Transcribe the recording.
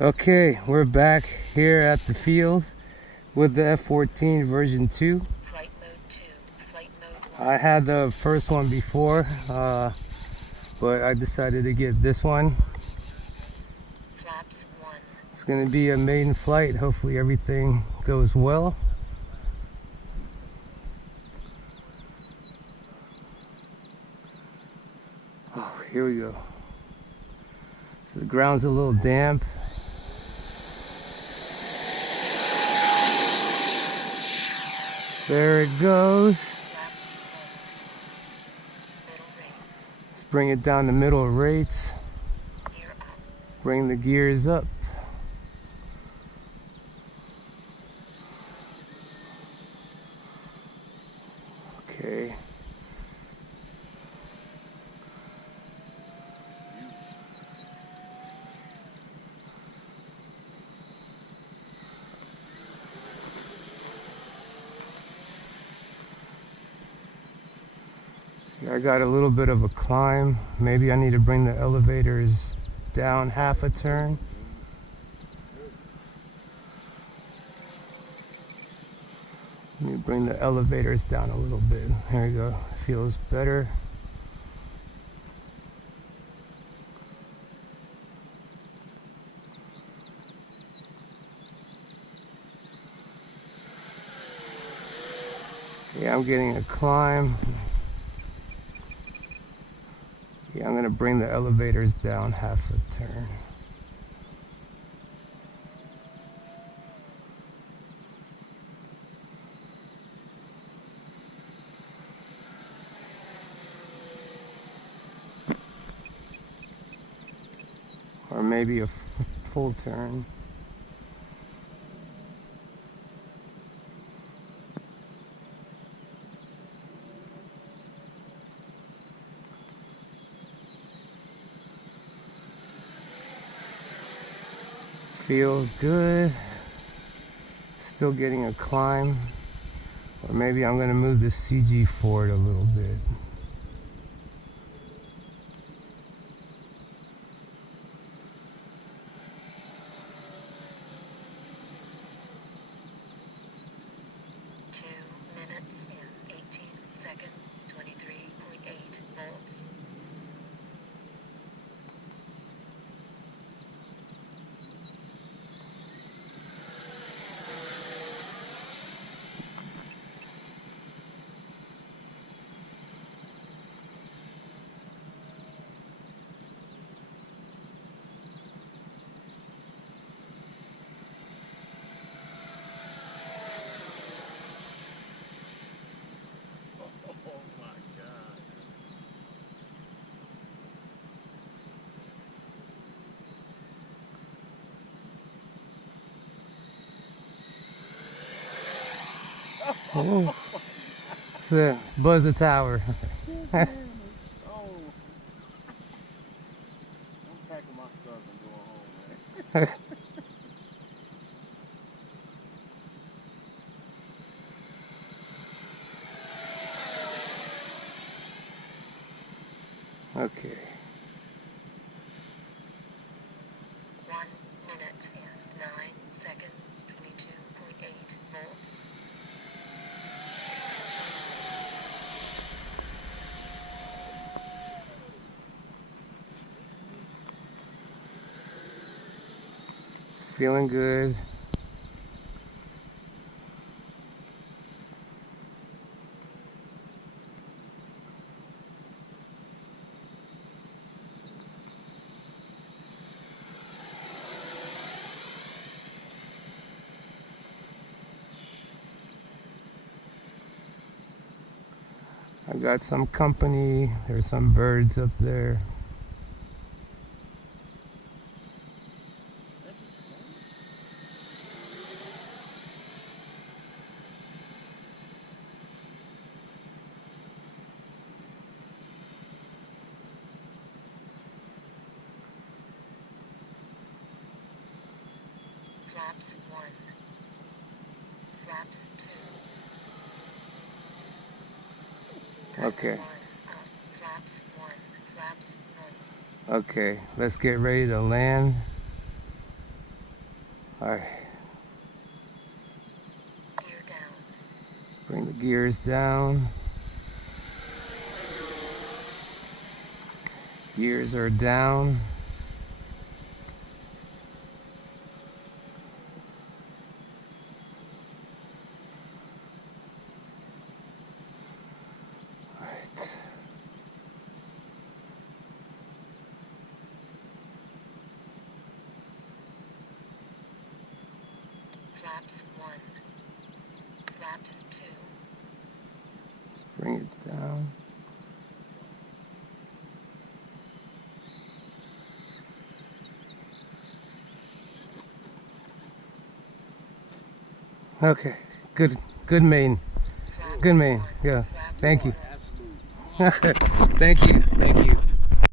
Okay, we're back here at the field with the F-14 version 2. Flight mode 2, flight mode 1. I had the first one before, but I decided to get this one. Flaps 1. It's going to be a maiden flight. Hopefully everything goes well. Oh, here we go. So the ground's a little damp. There it goes. Let's bring it down to middle rates. Bring the gears up. Okay. I got a little bit of a climb. Maybe I need to bring the elevators down half a turn. Let me bring the elevators down a little bit. There we go. Feels better. Yeah, I'm getting a climb. Yeah, I'm gonna bring the elevators down half a turn. Or maybe a full turn. Feels good. Still getting a climb. Or maybe I'm gonna move the CG forward a little bit. Oh, that's it. Let's buzz the tower. I'm packing my stuff and going home, man. Okay. 1 minute and 9 seconds, 22.8 volts. Feeling good. I got some company. There's some birds up there. Flaps 1. Flaps 2. Okay. Flaps 1. Flaps 1. Okay, let's get ready to land. Alright, Gear down. bring the gears down. Gears are down. Flaps 1. Flaps 2. Let's bring it down. Okay, good Maiden. Flaps Good Maiden. 1. Yeah, Flaps thank you. 1. Absolutely. Thank you.